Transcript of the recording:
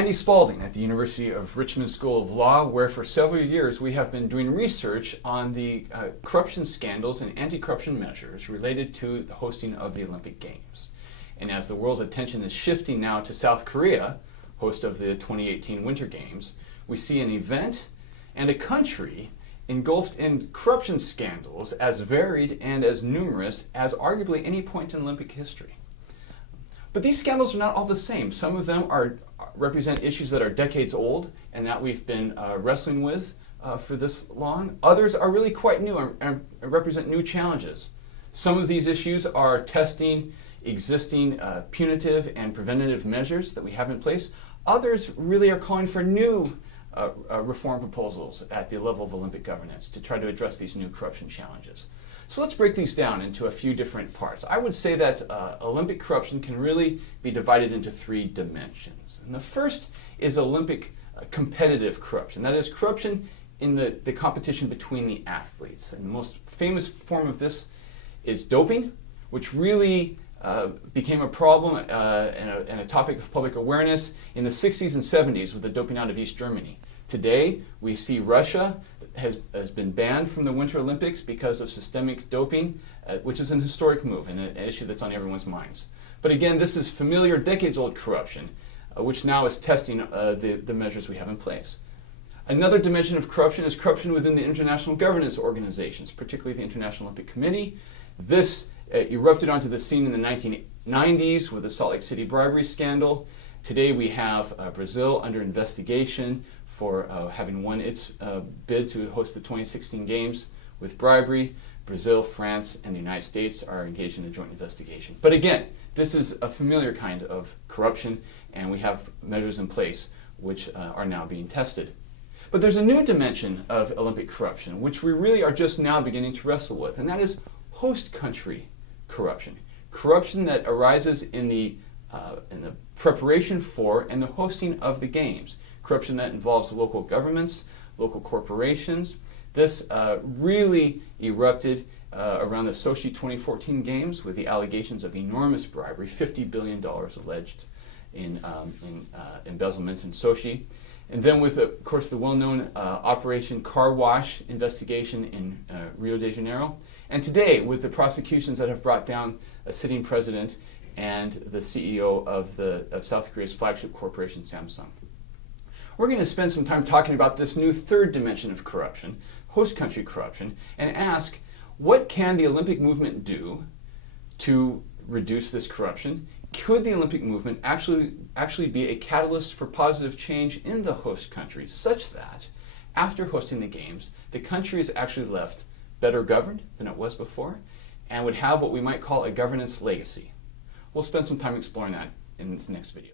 Andy Spalding at the University of Richmond School of Law, where for several years we have been doing research on the corruption scandals and anti-corruption measures related to the hosting of the Olympic Games. And as the world's attention is shifting now to South Korea, host of the 2018 Winter Games, we see an event and a country engulfed in corruption scandals as varied and as numerous as arguably any point in Olympic history. But these scandals are not all the same. Some of them represent issues that are decades old and that we've been wrestling with for this long. Others are really quite new and represent new challenges. Some of these issues are testing existing punitive and preventative measures that we have in place. Others really are calling for new reform proposals at the level of Olympic governance to try to address these new corruption challenges. So let's break these down into a few different parts. I would say that Olympic corruption can really be divided into three dimensions. And the first is Olympic competitive corruption. That is corruption in the competition between the athletes. And the most famous form of this is doping, which really became a problem and a topic of public awareness in the 60s and 70s with the doping out of East Germany. Today, we see Russia has been banned from the Winter Olympics because of systemic doping, which is an historic move and an issue that's on everyone's minds. But again, this is familiar, decades-old corruption, which now is testing the measures we have in place. Another dimension of corruption is corruption within the international governance organizations, particularly the International Olympic Committee. This erupted onto the scene in the 1990s with the Salt Lake City bribery scandal. Today we have Brazil under investigation for having won its bid to host the 2016 Games with bribery. Brazil, France, and the United States are engaged in a joint investigation. But again, this is a familiar kind of corruption, and we have measures in place which are now being tested. But there's a new dimension of Olympic corruption, which we really are just now beginning to wrestle with, and that is host country corruption. Corruption that arises in the preparation for and the hosting of the Games. Corruption that involves local governments, local corporations. This really erupted around the Sochi 2014 Games with the allegations of enormous bribery, $50 billion alleged in embezzlement in Sochi. And then with, of course, the well-known Operation Car Wash investigation in Rio de Janeiro. And today, with the prosecutions that have brought down a sitting president and the CEO of South Korea's flagship corporation, Samsung. We're going to spend some time talking about this new third dimension of corruption, host country corruption, and ask, what can the Olympic movement do to reduce this corruption? Could the Olympic movement actually be a catalyst for positive change in the host country, such that after hosting the Games, the country is actually left better governed than it was before, and would have what we might call a governance legacy? We'll spend some time exploring that in this next video.